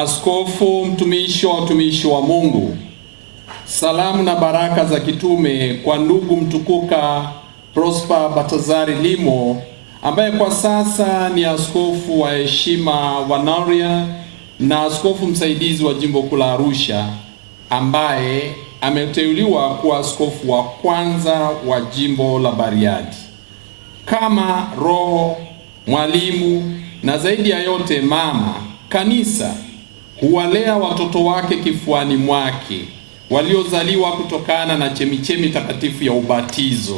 askofu mtumishi wa watumishi wa Mungu. Salamu na baraka za kitume kwa ndugu mtukuka Prosper Batazari Limo, ambaye kwa sasa ni askofu wa heshima wa Nauria na askofu msaidizi wa jimbo kuu la Arusha, ambaye ameteuliwa kuwa askofu wa kwanza wa jimbo la Bariadi. Kama roho, mwalimu na zaidi ya yote mama, kanisa huwalea watoto wake kifuani mwake waliozaliwa kutokana na chemichemi takatifu ya ubatizo,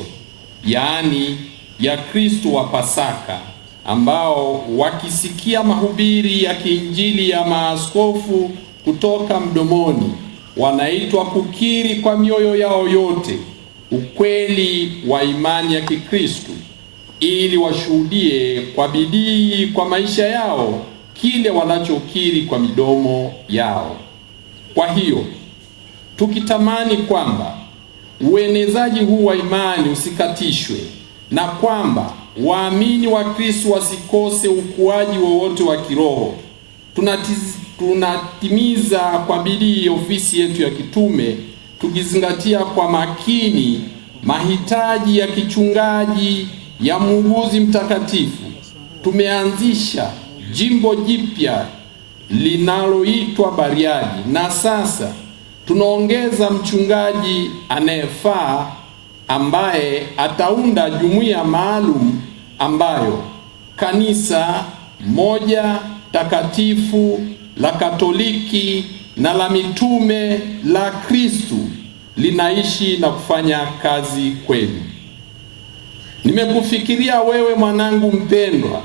yaani ya Kristo wa Pasaka, ambao wakisikia mahubiri ya kiinjili ya maaskofu kutoka mdomoni wanaitwa kukiri kwa mioyo yao yote ukweli wa imani ya Kikristo, ili washuhudie kwa bidii kwa maisha yao kile wanachokiri kwa midomo yao. Kwa hiyo tukitamani kwamba uenezaji huu wa imani usikatishwe na kwamba waamini wa Kristo wasikose ukuaji wowote wa kiroho, tunatimiza kwa bidii ofisi yetu ya kitume, tukizingatia kwa makini mahitaji ya kichungaji ya muuguzi mtakatifu. Tumeanzisha jimbo jipya linaloitwa Bariadi, na sasa tunaongeza mchungaji anayefaa ambaye ataunda jumuiya maalum ambayo kanisa moja takatifu la Katoliki na la mitume la Kristo linaishi na kufanya kazi kweli. Nimekufikiria wewe mwanangu mpendwa,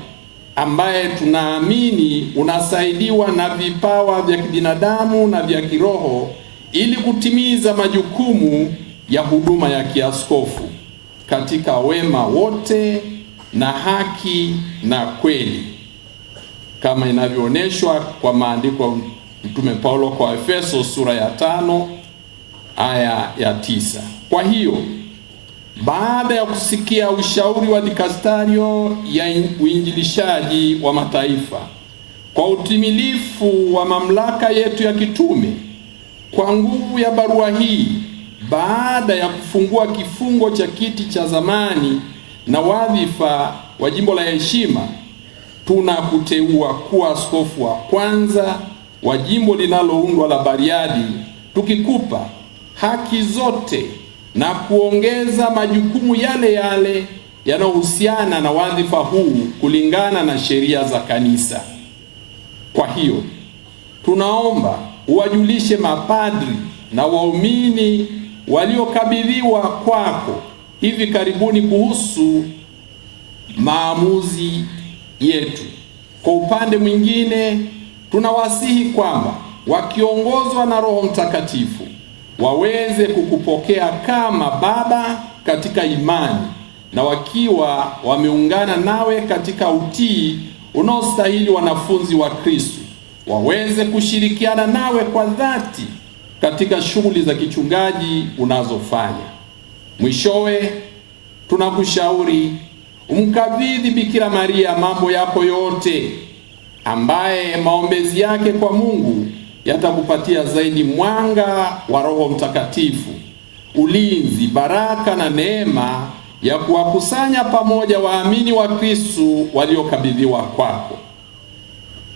ambaye tunaamini unasaidiwa na vipawa vya kibinadamu na vya kiroho ili kutimiza majukumu ya huduma ya kiaskofu katika wema wote na haki na kweli, kama inavyoonyeshwa kwa maandiko Mtume Paulo kwa Efeso sura ya 5 aya ya 9. Kwa hiyo baada ya kusikia ushauri wa dikastario ya uinjilishaji wa mataifa kwa utimilifu wa mamlaka yetu ya kitume, kwa nguvu ya barua hii, baada ya kufungua kifungo cha kiti cha zamani na wadhifa wa jimbo la heshima, tunakuteua kuwa askofu wa kwanza wa jimbo linaloundwa la Bariadi, tukikupa haki zote na kuongeza majukumu yale yale yanayohusiana na wadhifa huu kulingana na sheria za kanisa. Kwa hiyo tunaomba uwajulishe mapadri na waumini waliokabidhiwa kwako hivi karibuni kuhusu maamuzi yetu. Kwa upande mwingine, tunawasihi kwamba wakiongozwa na Roho Mtakatifu waweze kukupokea kama baba katika imani, na wakiwa wameungana nawe katika utii unaostahili wanafunzi wa Kristo, waweze kushirikiana nawe kwa dhati katika shughuli za kichungaji unazofanya. Mwishowe, tunakushauri umkabidhi Bikira Maria mambo yako yote, ambaye maombezi yake kwa Mungu yatakupatia zaidi mwanga wa Roho Mtakatifu, ulinzi, baraka na neema ya kuwakusanya pamoja waamini wa Kristo waliokabidhiwa kwako.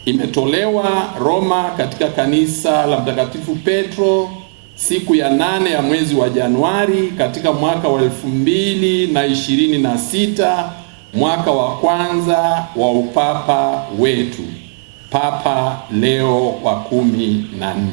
Imetolewa Roma katika kanisa la Mtakatifu Petro siku ya 8 ya mwezi wa Januari katika mwaka wa 2026, mwaka wa kwanza wa upapa wetu Papa Leo wa 14.